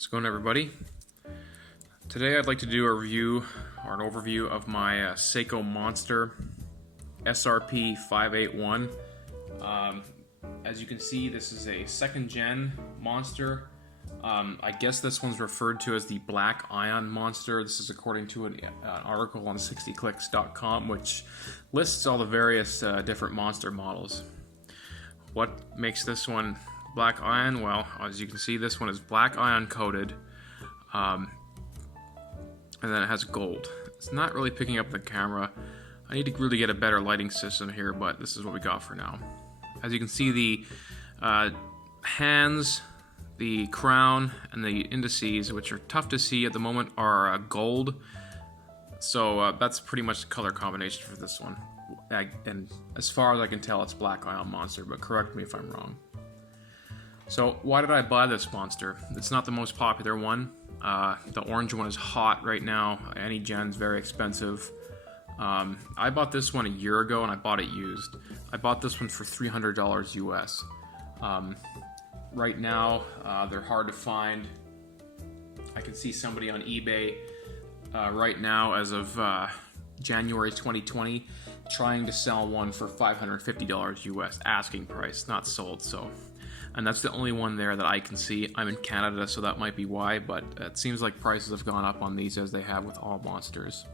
How's it going, everybody? Today I'd like to do a review or an overview of my Seiko Monster SRP581. As you can see, this is a second gen Monster. I guess this one's referred to as the Black Ion Monster. This is according to an article on 60clicks.com, which lists all the various different Monster models. What makes this one Black Ion? Well, as you can see, this one is Black Ion coated, and then it has gold. It's not really picking up the camera. I need to really get a better lighting system here, but this is what we got for now. As you can see, the hands, the crown, and the indices, which are tough to see at the moment, are gold. So that's pretty much the color combination for this one. And as far as I can tell, it's Black Ion Monster, but correct me if I'm wrong. So why did I buy this Monster? It's not the most popular one. The orange one is hot right now. Any gen's very expensive. I bought this one a year ago and I bought it used. I bought this one for $300 US. Right now, they're hard to find. I can see somebody on eBay right now, as of January 2020, trying to sell one for $550 US, asking price, not sold. And that's the only one there that I can see. I'm in Canada, so that might be why, but it seems like prices have gone up on these, as they have with all Monsters.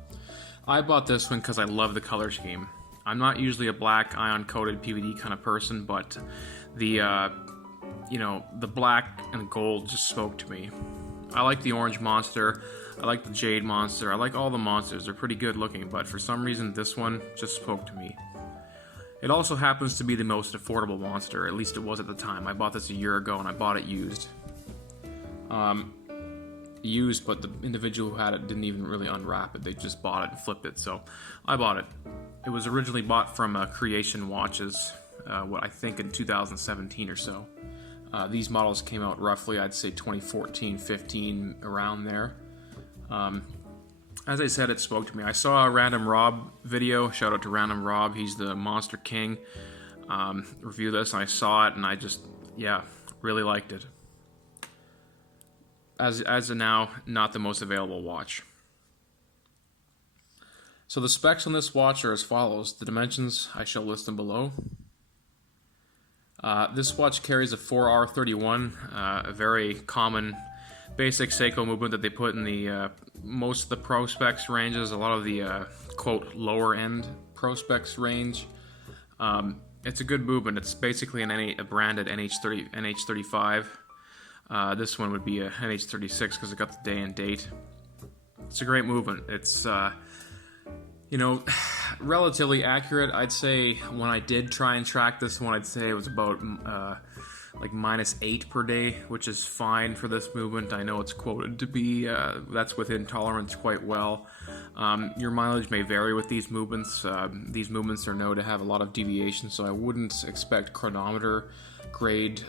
I bought this one because I love the color scheme. I'm not usually a black ion coated PVD kind of person, but the black and gold just spoke to me. I like the orange Monster, I like the jade Monster, I like all the Monsters. They're pretty good looking, but for some reason this one just spoke to me. It also happens to be the most affordable Monster, at least it was at the time. I bought this a year ago and I bought it used. But the individual who had it didn't even really unwrap it. They just bought it and flipped it, so I bought it. It was originally bought from Creation Watches, I think in 2017 or so. These models came out roughly, I'd say 2014, 15, around there. As I said, it spoke to me. I saw a Random Rob video. Shout out to Random Rob. He's the Monster King. Review this, and I saw it, and I just, really liked it. As of now, not the most available watch. So the specs on this watch are as follows. The dimensions, I shall list them below. This watch carries a 4R31, a very common basic Seiko movement that they put in the most of the Pro Specs ranges, a lot of the quote lower end Pro Specs range. It's a good movement. It's basically a branded NH35. This one would be a NH36 because it got the day and date. It's a great movement. It's relatively accurate. I'd say when I did try and track this one, I'd say it was about like -8 per day, which is fine for this movement. I know it's quoted to be, that's within tolerance quite well. Your mileage may vary with these movements. These movements are known to have a lot of deviation, so I wouldn't expect chronometer grade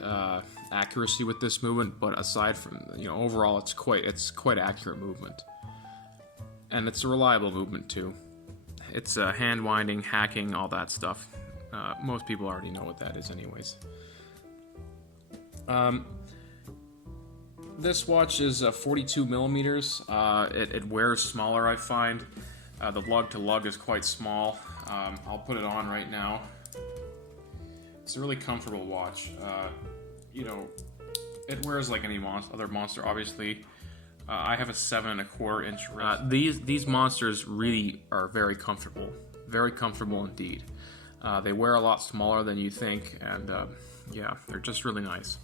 accuracy with this movement, but aside from, overall it's quite accurate movement. And it's a reliable movement too. It's hand winding, hacking, all that stuff. Most people already know what that is anyways. This watch is 42 millimeters. It wears smaller, I find. The lug to lug is quite small. I'll put it on right now. It's a really comfortable watch. It wears like any other Monster, obviously. I have a 7¼ inch wrist. These Monsters really are very comfortable indeed. They wear a lot smaller than you think, and they're just really nice.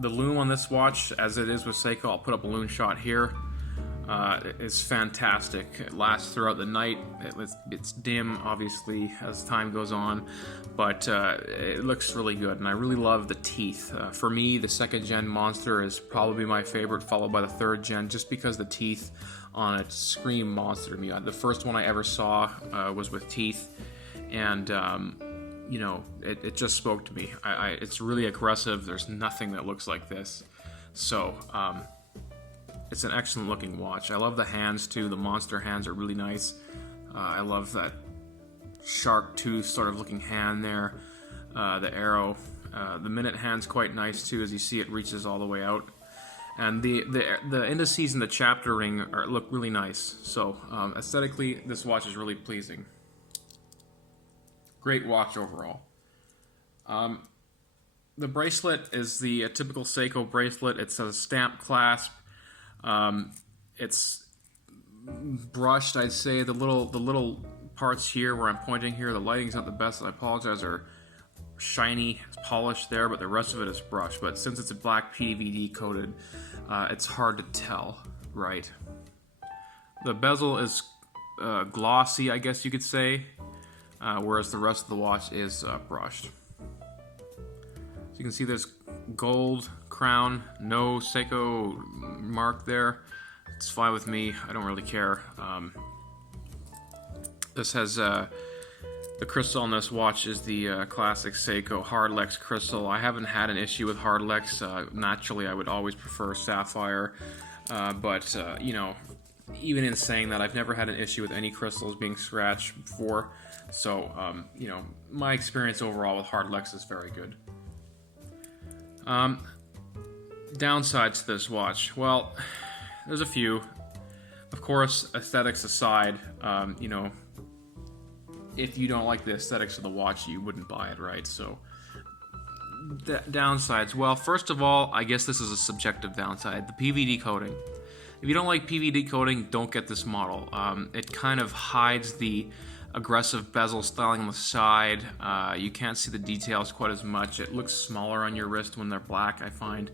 The loom on this watch, as it is with Seiko, I'll put up a loom shot here, is fantastic. It lasts throughout the night. It's dim, obviously, as time goes on, but it looks really good, and I really love the teeth. For me, the second gen Monster is probably my favorite, followed by the third gen, just because the teeth on it scream Monster to me. The first one I ever saw was with teeth, and it just spoke to me. It's really aggressive. There's nothing that looks like this. So, it's an excellent looking watch. I love the hands too. The Monster hands are really nice. I love that shark tooth sort of looking hand there. The arrow The minute hand's quite nice too, as you see it reaches all the way out. And the indices and the chapter ring look really nice. So aesthetically, this watch is really pleasing. Great watch overall. The bracelet is the typical Seiko bracelet. It's a stamp clasp. It's brushed, I'd say. The little parts here where I'm pointing here, the lighting's not the best, I apologize, are shiny, polished there, but the rest of it is brushed. But since it's a black PVD coated, it's hard to tell, right? The bezel is glossy, I guess you could say, whereas the rest of the watch is brushed. So you can see there's gold crown, no Seiko mark there. It's fine with me, I don't really care. This has the crystal on this watch is the classic Seiko Hardlex crystal. I haven't had an issue with Hardlex. Naturally, I would always prefer sapphire, but you know, even in saying that, I've never had an issue with any crystals being scratched before. So you know, my experience overall with Hardlex is very good. Downsides to this watch, well, there's a few. Of course, aesthetics aside, you know, if you don't like the aesthetics of the watch, you wouldn't buy it, right? So, downsides. Well, first of all, I guess this is a subjective downside. The PVD coating. If you don't like PVD coating, don't get this model. It kind of hides the aggressive bezel styling on the side. You can't see the details quite as much. It looks smaller on your wrist when they're black, I find.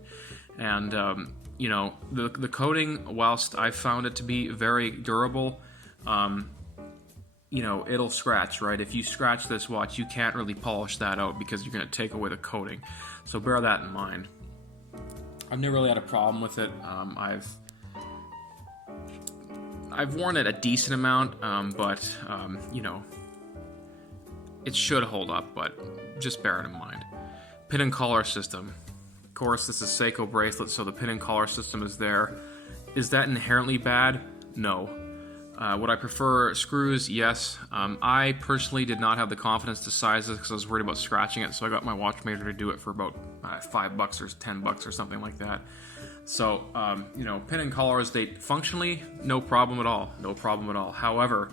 And, you know, the coating, whilst I found it to be very durable, you know, it'll scratch, right? If you scratch this watch, you can't really polish that out because you're going to take away the coating. So bear that in mind. I've never really had a problem with it. I've worn it a decent amount, but, you know, it should hold up, but just bear it in mind. Pin and collar system. Of course, this is Seiko bracelet, so the pin and collar system is there. Is that inherently bad? No. Would I prefer screws? Yes. I personally did not have the confidence to size this because I was worried about scratching it, so I got my watchmaker to do it for about $5 or $10 or something like that. So, you know, pin and collars, they functionally, no problem at all. No problem at all. However,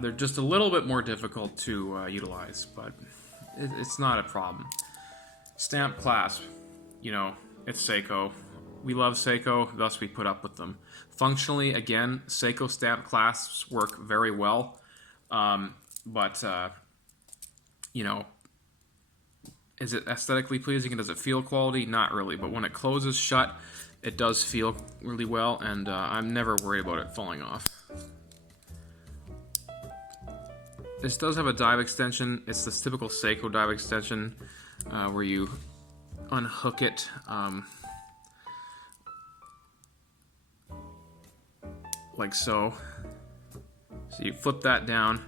they're just a little bit more difficult to utilize, but it's not a problem. Stamp clasp, you know, it's Seiko. We love Seiko, thus we put up with them. Functionally, again, Seiko stamp clasps work very well, but, you know, is it aesthetically pleasing and does it feel quality? Not really, but when it closes shut, it does feel really well, and I'm never worried about it falling off. This does have a dive extension. It's this typical Seiko dive extension where you unhook it. Like so. So you flip that down,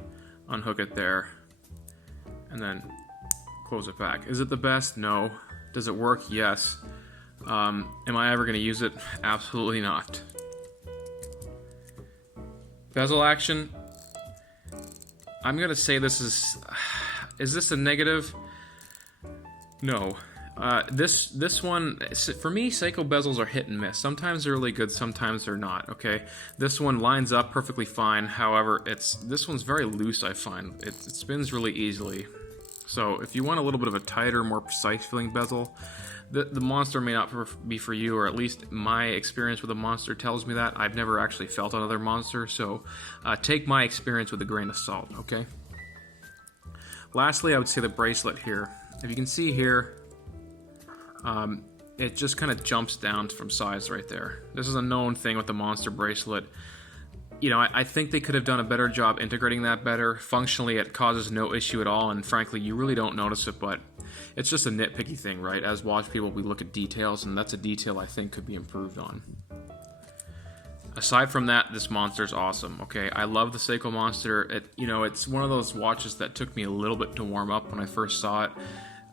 unhook it there, and then close it back. Is it the best? No. Does it work? Yes. Am I ever going to use it? Absolutely not. Bezel action. I'm going to say this is this a negative? No. This one, for me, Seiko bezels are hit and miss. Sometimes they're really good, sometimes they're not, okay? This one lines up perfectly fine, however, this one's very loose, I find. It spins really easily. So if you want a little bit of a tighter, more precise feeling bezel, the Monster may not be for you, or at least my experience with a Monster tells me that. I've never actually felt another Monster, so take my experience with a grain of salt, okay? Lastly, I would say the bracelet here. If you can see here, it just kind of jumps down from size right there. This is a known thing with the Monster bracelet. You know, I think they could have done a better job integrating that better. Functionally, it causes no issue at all, and frankly, you really don't notice it, but it's just a nitpicky thing, right? As watch people, we look at details, and that's a detail I think could be improved on. Aside from that, this Monster's awesome, okay? I love the Seiko Monster. You know, it's one of those watches that took me a little bit to warm up when I first saw it.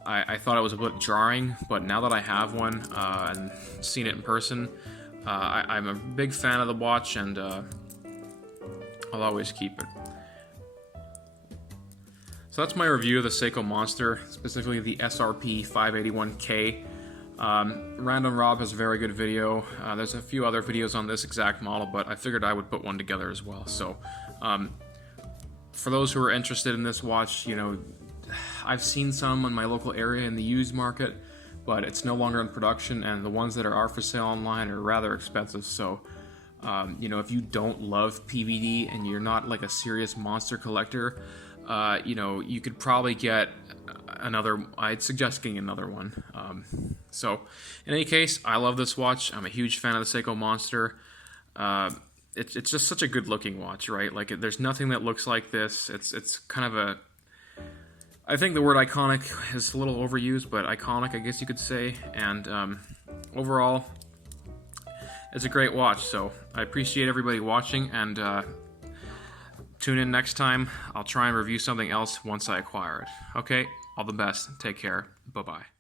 I thought it was a bit jarring, but now that I have one and seen it in person, I'm a big fan of the watch, and I'll always keep it. So that's my review of the Seiko Monster, specifically the SRP581K. Random Rob has a very good video. There's a few other videos on this exact model, but I figured I would put one together as well. So for those who are interested in this watch, you know, I've seen some in my local area in the used market, but it's no longer in production, and the ones that are for sale online are rather expensive. So you know, if you don't love PVD and you're not like a serious monster collector, you know, you could probably get another. I'd suggest getting another one. So in any case, I love this watch. I'm a huge fan of the Seiko Monster. It's just such a good looking watch, right? Like, there's nothing that looks like this. It's kind of a, I think the word iconic is a little overused, but iconic, I guess you could say. And overall, it's a great watch. So I appreciate everybody watching, and tune in next time. I'll try and review something else once I acquire it. Okay, all the best. Take care. Bye-bye.